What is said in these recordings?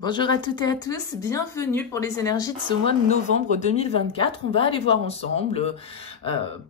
Bonjour à toutes et à tous, bienvenue pour les énergies de ce mois de novembre 2024. On va aller voir ensemble,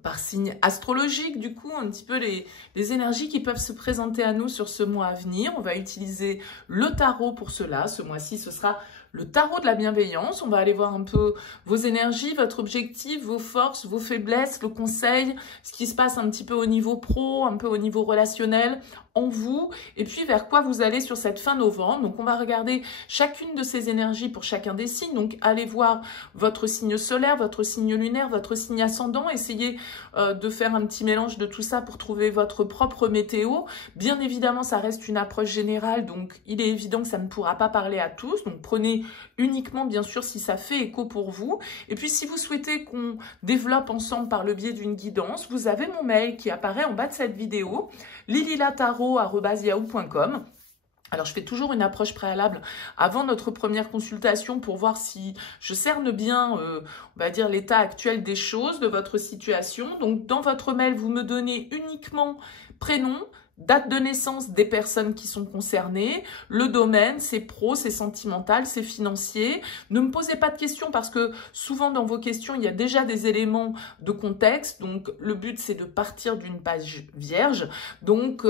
par signe astrologique, du coup, un petit peu les énergies qui peuvent se présenter à nous sur ce mois à venir. On va utiliser le tarot pour cela. Ce mois-ci, ce sera le tarot de la bienveillance. On va aller voir un peu vos énergies, votre objectif, vos forces, vos faiblesses, le conseil, ce qui se passe un petit peu au niveau pro, un peu au niveau relationnel en vous, et puis vers quoi vous allez sur cette fin novembre. Donc on va regarder chacune de ces énergies pour chacun des signes. Donc allez voir votre signe solaire, votre signe lunaire, votre signe ascendant. Essayez de faire un petit mélange de tout ça pour trouver votre propre météo. Bien évidemment, ça reste une approche générale, donc il est évident que ça ne pourra pas parler à tous. Donc prenez uniquement, bien sûr, si ça fait écho pour vous. Et puis si vous souhaitez qu'on développe ensemble par le biais d'une guidance, vous avez mon mail qui apparaît en bas de cette vidéo, lililatarot@yahoo.com. Alors, je fais toujours une approche préalable avant notre première consultation pour voir si je cerne bien, on va dire, l'état actuel des choses, de votre situation. Donc, dans votre mail, vous me donnez uniquement prénom, date de naissance des personnes qui sont concernées, le domaine, c'est pro, c'est sentimental, c'est financier. Ne me posez pas de questions parce que souvent dans vos questions, il y a déjà des éléments de contexte. Donc, le but, c'est de partir d'une page vierge. Donc,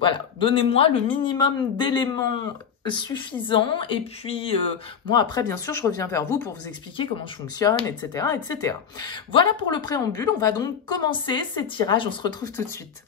voilà, donnez-moi le minimum d'éléments suffisants. Et puis, moi, après, bien sûr, je reviens vers vous pour vous expliquer comment je fonctionne, etc., etc. Voilà pour le préambule. On va donc commencer ces tirages. On se retrouve tout de suite.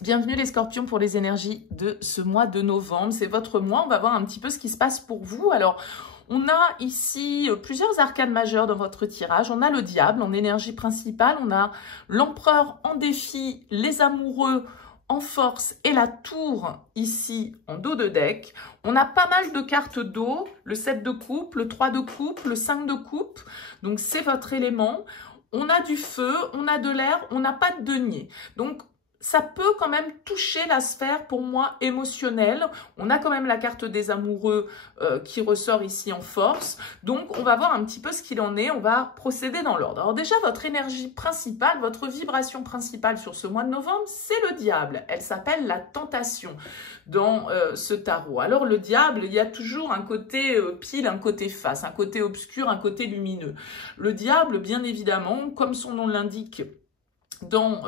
Bienvenue les scorpions pour les énergies de ce mois de novembre. C'est votre mois, on va voir un petit peu ce qui se passe pour vous. Alors, on a ici plusieurs arcanes majeures dans votre tirage. On a le diable en énergie principale, on a l'empereur en défi, les amoureux en force et la tour ici en dos de deck. On a pas mal de cartes d'eau, le 7 de coupe, le 3 de coupe, le 5 de coupe. Donc, c'est votre élément. On a du feu, on a de l'air, on n'a pas de denier. Donc, ça peut quand même toucher la sphère, pour moi, émotionnelle. On a quand même la carte des amoureux qui ressort ici en force. Donc, on va voir un petit peu ce qu'il en est. On va procéder dans l'ordre. Alors déjà, votre énergie principale, votre vibration principale sur ce mois de novembre, c'est le diable. Elle s'appelle la tentation dans ce tarot. Alors, le diable, il y a toujours un côté pile, un côté face, un côté obscur, un côté lumineux. Le diable, bien évidemment, comme son nom l'indique, dans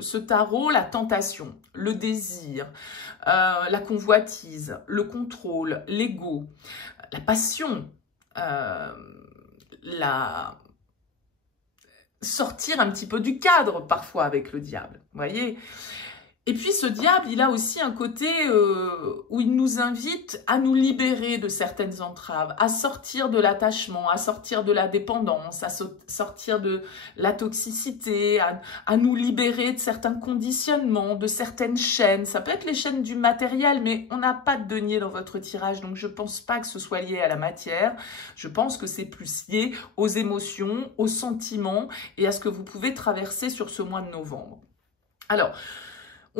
ce tarot, la tentation, le désir, la convoitise, le contrôle, l'ego, la passion, sortir un petit peu du cadre parfois avec le diable, vous voyez. Et puis ce diable, il a aussi un côté où il nous invite à nous libérer de certaines entraves, à sortir de l'attachement, à sortir de la dépendance, à sortir de la toxicité, à nous libérer de certains conditionnements, de certaines chaînes. Ça peut être les chaînes du matériel, mais on n'a pas de denier dans votre tirage, donc je ne pense pas que ce soit lié à la matière. Je pense que c'est plus lié aux émotions, aux sentiments et à ce que vous pouvez traverser sur ce mois de novembre. Alors,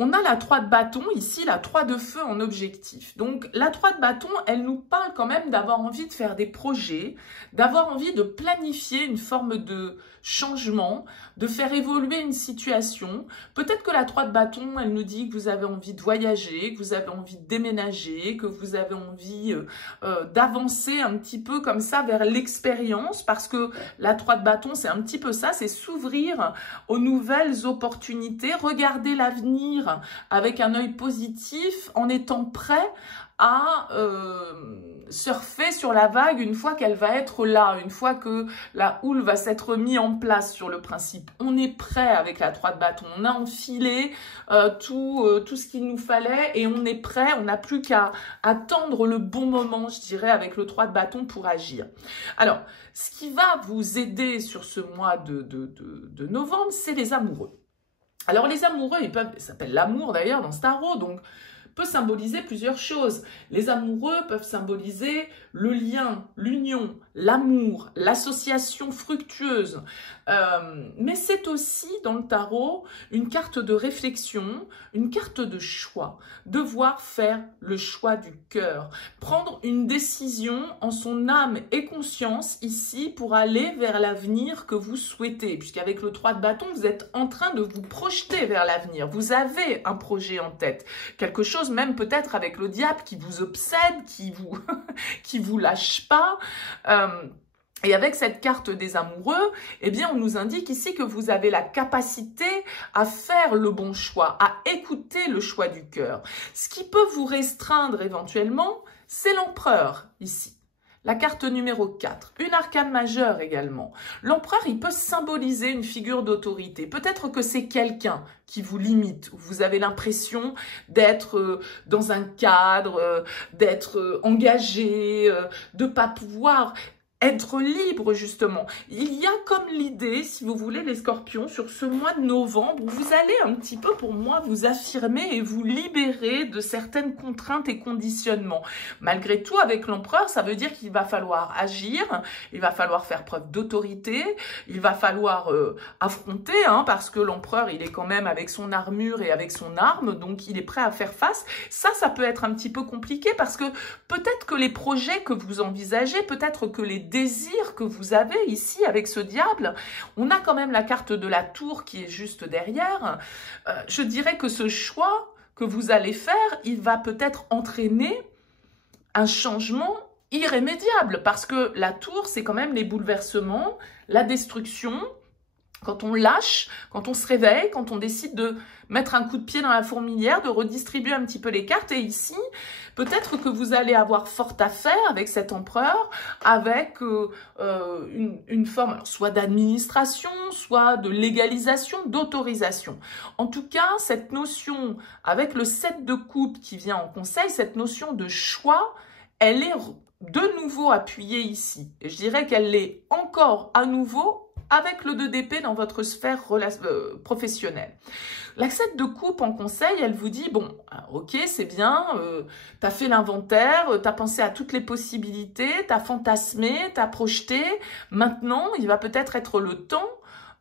on a la 3 de bâton, ici la 3 de feu en objectif. Donc la 3 de bâton, elle nous parle quand même d'avoir envie de faire des projets, d'avoir envie de planifier une forme de changement, de faire évoluer une situation. Peut-être que la 3 de bâton, elle nous dit que vous avez envie de voyager, que vous avez envie de déménager, que vous avez envie d'avancer un petit peu comme ça vers l'expérience, parce que la 3 de bâton, c'est un petit peu ça, c'est s'ouvrir aux nouvelles opportunités, regarder l'avenir avec un œil positif en étant prêt à surfer sur la vague une fois qu'elle va être là, une fois que la houle va s'être mise en place sur le principe. On est prêt avec la 3 de bâton, on a enfilé tout ce qu'il nous fallait et on est prêt, on n'a plus qu'à attendre le bon moment, je dirais, avec le 3 de bâton pour agir. Alors, ce qui va vous aider sur ce mois de novembre, c'est les amoureux. Alors, les amoureux, ça s'appelle l'amour d'ailleurs dans ce tarot, donc peut symboliser plusieurs choses. Les amoureux peuvent symboliser le lien, l'union, l'amour, l'association fructueuse. Mais c'est aussi dans le tarot une carte de réflexion, une carte de choix. Devoir faire le choix du cœur. Prendre une décision en son âme et conscience ici pour aller vers l'avenir que vous souhaitez. Puisqu'avec le 3 de bâton, vous êtes en train de vous projeter vers l'avenir. Vous avez un projet en tête. Quelque chose même peut-être avec le diable qui vous obsède, qui vous lâche pas. Et avec cette carte des amoureux, eh bien, on nous indique ici que vous avez la capacité à faire le bon choix, à écouter le choix du cœur. Ce qui peut vous restreindre éventuellement, c'est l'empereur ici. La carte numéro 4, une arcane majeure également. L'empereur, il peut symboliser une figure d'autorité. Peut-être que c'est quelqu'un qui vous limite, où vous avez l'impression d'être dans un cadre, d'être engagé, de ne pas pouvoir être libre, justement. Il y a comme l'idée, si vous voulez, les scorpions, sur ce mois de novembre, où vous allez un petit peu, pour moi, vous affirmer et vous libérer de certaines contraintes et conditionnements. Malgré tout, avec l'empereur, ça veut dire qu'il va falloir agir, il va falloir faire preuve d'autorité, il va falloir affronter, parce que l'empereur, il est quand même avec son armure et avec son arme, donc il est prêt à faire face. Ça peut être un petit peu compliqué, parce que peut-être que les projets que vous envisagez, peut-être que les désirs que vous avez ici avec ce diable, on a quand même la carte de la tour qui est juste derrière. Je dirais que ce choix que vous allez faire, il va peut-être entraîner un changement irrémédiable parce que la tour, c'est quand même les bouleversements, la destruction. Quand on lâche, quand on se réveille, quand on décide de mettre un coup de pied dans la fourmilière, de redistribuer un petit peu les cartes. Et ici, peut-être que vous allez avoir fort à faire avec cet empereur, avec une forme alors, soit d'administration, soit de légalisation, d'autorisation. En tout cas, cette notion, avec le 7 de coupe qui vient en conseil, cette notion de choix, elle est de nouveau appuyée ici. Et je dirais qu'elle l'est encore à nouveau avec le 2 d'épée dans votre sphère professionnelle. La 7 de coupe en conseil, elle vous dit, bon, ok, c'est bien, tu as fait l'inventaire, tu as pensé à toutes les possibilités, tu as fantasmé, tu as projeté. Maintenant, il va peut-être être le temps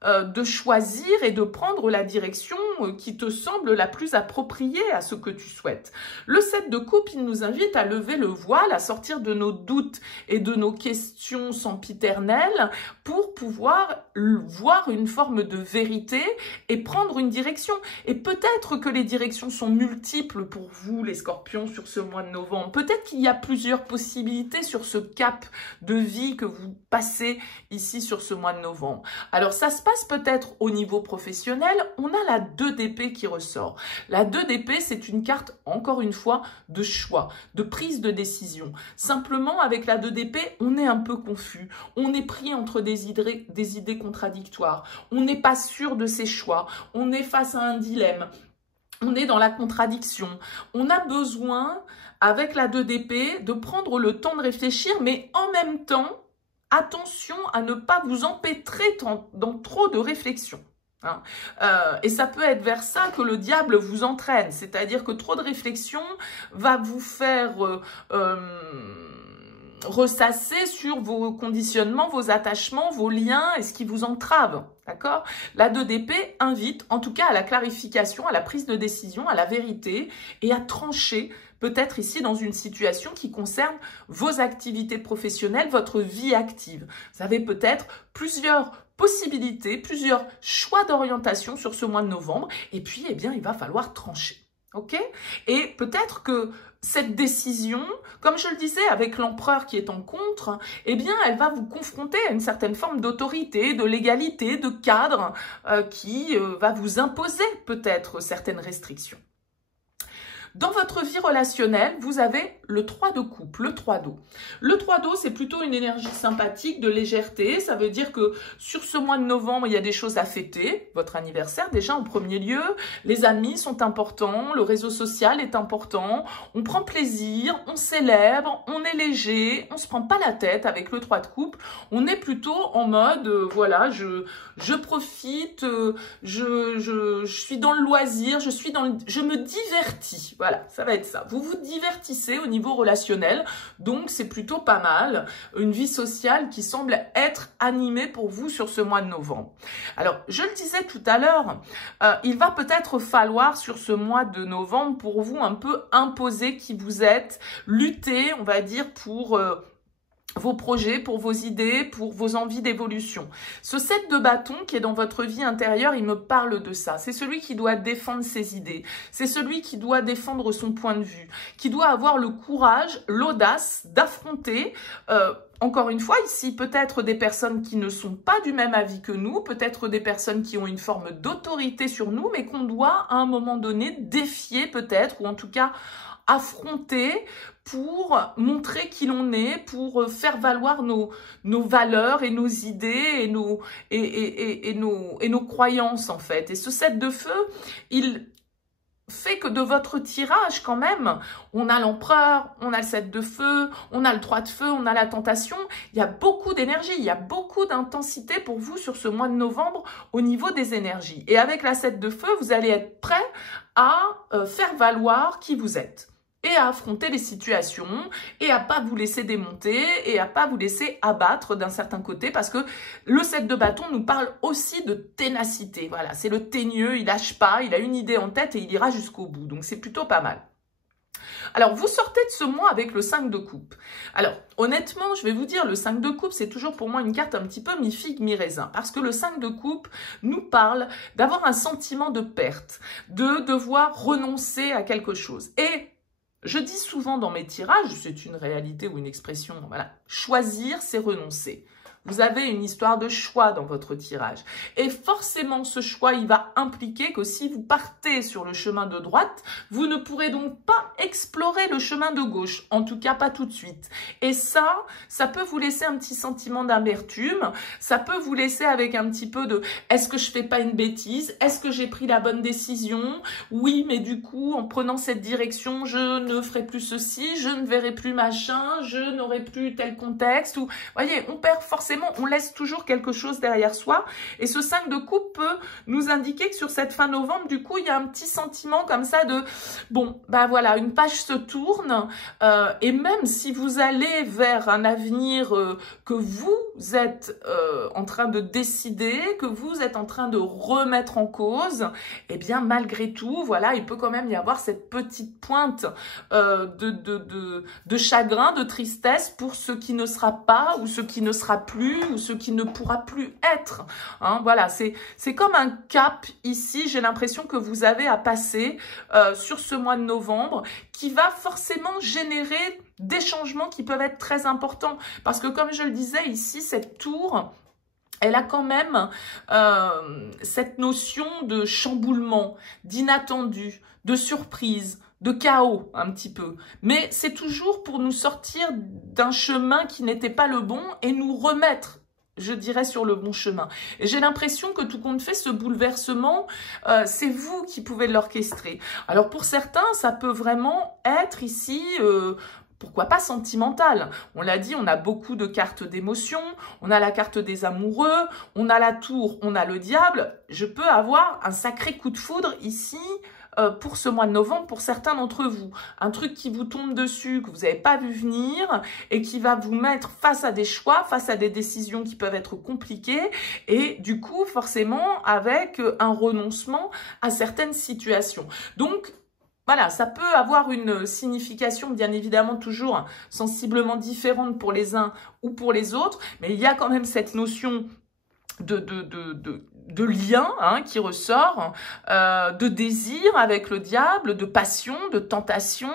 de choisir et de prendre la direction qui te semble la plus appropriée à ce que tu souhaites. Le 7 de coupe, il nous invite à lever le voile, à sortir de nos doutes et de nos questions sempiternelles pour pouvoir voir une forme de vérité et prendre une direction. Et peut-être que les directions sont multiples pour vous, les scorpions, sur ce mois de novembre. Peut-être qu'il y a plusieurs possibilités sur ce cap de vie que vous passez ici sur ce mois de novembre. Alors ça se passe peut-être au niveau professionnel, on a la 2 d'épée qui ressort. La 2 d'épée, c'est une carte, encore une fois, de choix, de prise de décision. Simplement, avec la 2 d'épée, on est un peu confus. On est pris entre des idées contradictoires. On n'est pas sûr de ses choix. On est face à un dilemme. On est dans la contradiction. On a besoin, avec la 2 d'épée, de prendre le temps de réfléchir, mais en même temps, attention à ne pas vous empêtrer dans trop de réflexion. Et ça peut être vers ça que le diable vous entraîne. C'est-à-dire que trop de réflexion va vous faire ressasser sur vos conditionnements, vos attachements, vos liens et ce qui vous entrave. D'accord ? La 2 d'épée invite en tout cas à la clarification, à la prise de décision, à la vérité et à trancher peut-être ici dans une situation qui concerne vos activités professionnelles, votre vie active. Vous avez peut-être plusieurs possibilités, plusieurs choix d'orientation sur ce mois de novembre et puis eh bien il va falloir trancher. Ok ? Et peut-être que cette décision, comme je le disais avec l'empereur qui est en contre, eh bien elle va vous confronter à une certaine forme d'autorité, de légalité, de cadre qui va vous imposer peut-être certaines restrictions. Dans votre vie relationnelle, vous avez le 3 de coupe, le 3 d'eau. Le 3 d'eau, c'est plutôt une énergie sympathique, de légèreté. Ça veut dire que sur ce mois de novembre, il y a des choses à fêter. Votre anniversaire, déjà en premier lieu. Les amis sont importants, le réseau social est important. On prend plaisir, on célèbre, on est léger, on se prend pas la tête avec le 3 de coupe. On est plutôt en mode, voilà, je profite, je suis dans le loisir, je me divertis. Voilà, ça va être ça. Vous vous divertissez au niveau relationnel, donc c'est plutôt pas mal. Une vie sociale qui semble être animée pour vous sur ce mois de novembre. Alors, je le disais tout à l'heure, il va peut-être falloir sur ce mois de novembre pour vous un peu imposer qui vous êtes, lutter, on va dire, pour vos projets, pour vos idées, pour vos envies d'évolution. Ce 7 de bâton qui est dans votre vie intérieure, il me parle de ça. C'est celui qui doit défendre ses idées. C'est celui qui doit défendre son point de vue, qui doit avoir le courage, l'audace d'affronter, encore une fois, ici, peut-être des personnes qui ne sont pas du même avis que nous, peut-être des personnes qui ont une forme d'autorité sur nous, mais qu'on doit à un moment donné défier peut-être, ou en tout cas affronter pour montrer qui l'on est, pour faire valoir nos valeurs et nos idées et nos croyances en fait. Et ce 7 de feu, il fait que de votre tirage quand même, on a l'empereur, on a le 7 de feu, on a le 3 de feu, on a la tentation, il y a beaucoup d'énergie, il y a beaucoup d'intensité pour vous sur ce mois de novembre au niveau des énergies. Et avec la 7 de feu, vous allez être prêt à faire valoir qui vous êtes et à affronter les situations et à pas vous laisser démonter et à pas vous laisser abattre d'un certain côté parce que le 7 de bâton nous parle aussi de ténacité. Voilà, c'est le teigneux, il lâche pas, il a une idée en tête et il ira jusqu'au bout. Donc c'est plutôt pas mal. Alors, vous sortez de ce mois avec le 5 de coupe. Alors, honnêtement, je vais vous dire, le 5 de coupe, c'est toujours pour moi une carte un petit peu mi-figue, mi-raisin. Parce que le 5 de coupe nous parle d'avoir un sentiment de perte, de devoir renoncer à quelque chose. Et je dis souvent dans mes tirages, c'est une réalité ou une expression, voilà, choisir, c'est renoncer. Vous avez une histoire de choix dans votre tirage. Et forcément, ce choix, il va impliquer que si vous partez sur le chemin de droite, vous ne pourrez donc pas explorer le chemin de gauche. En tout cas, pas tout de suite. Et ça peut vous laisser un petit sentiment d'amertume. Ça peut vous laisser avec un petit peu de « est-ce que je fais pas une bêtise? Est-ce que j'ai pris la bonne décision? Oui, mais du coup, en prenant cette direction, je ne ferai plus ceci, je ne verrai plus machin, je n'aurai plus tel contexte. » Ou, voyez, on perd forcément, on laisse toujours quelque chose derrière soi. Et ce 5 de coupe peut nous indiquer que sur cette fin novembre, du coup, il y a un petit sentiment comme ça de, bon, ben voilà, une page se tourne. Et même si vous allez vers un avenir que vous êtes en train de décider, que vous êtes en train de remettre en cause, eh bien, malgré tout, voilà, il peut quand même y avoir cette petite pointe de chagrin, de tristesse pour ce qui ne sera pas ou ce qui ne sera plus ou ce qui ne pourra plus être. Hein, voilà, c'est comme un cap ici, j'ai l'impression que vous avez à passer sur ce mois de novembre qui va forcément générer des changements qui peuvent être très importants. Parce que comme je le disais ici, cette tour, elle a quand même cette notion de chamboulement, d'inattendu, de surprise, de chaos un petit peu. Mais c'est toujours pour nous sortir d'un chemin qui n'était pas le bon et nous remettre, je dirais, sur le bon chemin. Et j'ai l'impression que tout compte fait, ce bouleversement, c'est vous qui pouvez l'orchestrer. Alors pour certains, ça peut vraiment être ici... pourquoi pas sentimental? On l'a dit, on a beaucoup de cartes d'émotions, on a la carte des amoureux, on a la tour, on a le diable. Je peux avoir un sacré coup de foudre ici pour ce mois de novembre pour certains d'entre vous. Un truc qui vous tombe dessus, que vous n'avez pas vu venir et qui va vous mettre face à des choix, face à des décisions qui peuvent être compliquées et du coup, forcément, avec un renoncement à certaines situations. Donc, voilà, ça peut avoir une signification bien évidemment toujours sensiblement différente pour les uns ou pour les autres, mais il y a quand même cette notion de lien hein, qui ressort, de désir avec le diable, de passion, de tentation,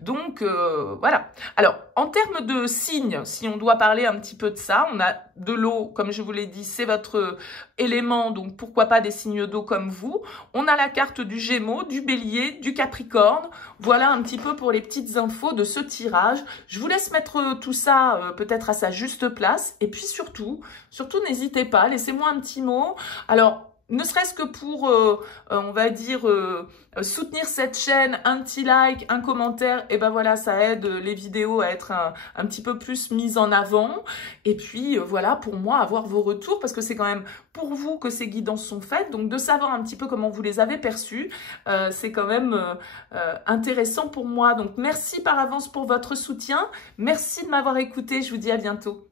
donc voilà. Alors, en termes de signes, si on doit parler un petit peu de ça, on a de l'eau, comme je vous l'ai dit, c'est votre élément, donc pourquoi pas des signes d'eau comme vous. On a la carte du Gémeaux, du Bélier, du Capricorne. Voilà un petit peu pour les petites infos de ce tirage. Je vous laisse mettre tout ça peut-être à sa juste place. Et puis surtout n'hésitez pas, laissez-moi un petit mot. Alors, ne serait-ce que pour, on va dire, soutenir cette chaîne, un petit like, un commentaire, et ben voilà, ça aide les vidéos à être un petit peu plus mises en avant. Et puis voilà, pour moi, avoir vos retours, parce que c'est quand même pour vous que ces guidances sont faites, donc de savoir un petit peu comment vous les avez perçues, c'est quand même intéressant pour moi. Donc merci par avance pour votre soutien, merci de m'avoir écouté, je vous dis à bientôt.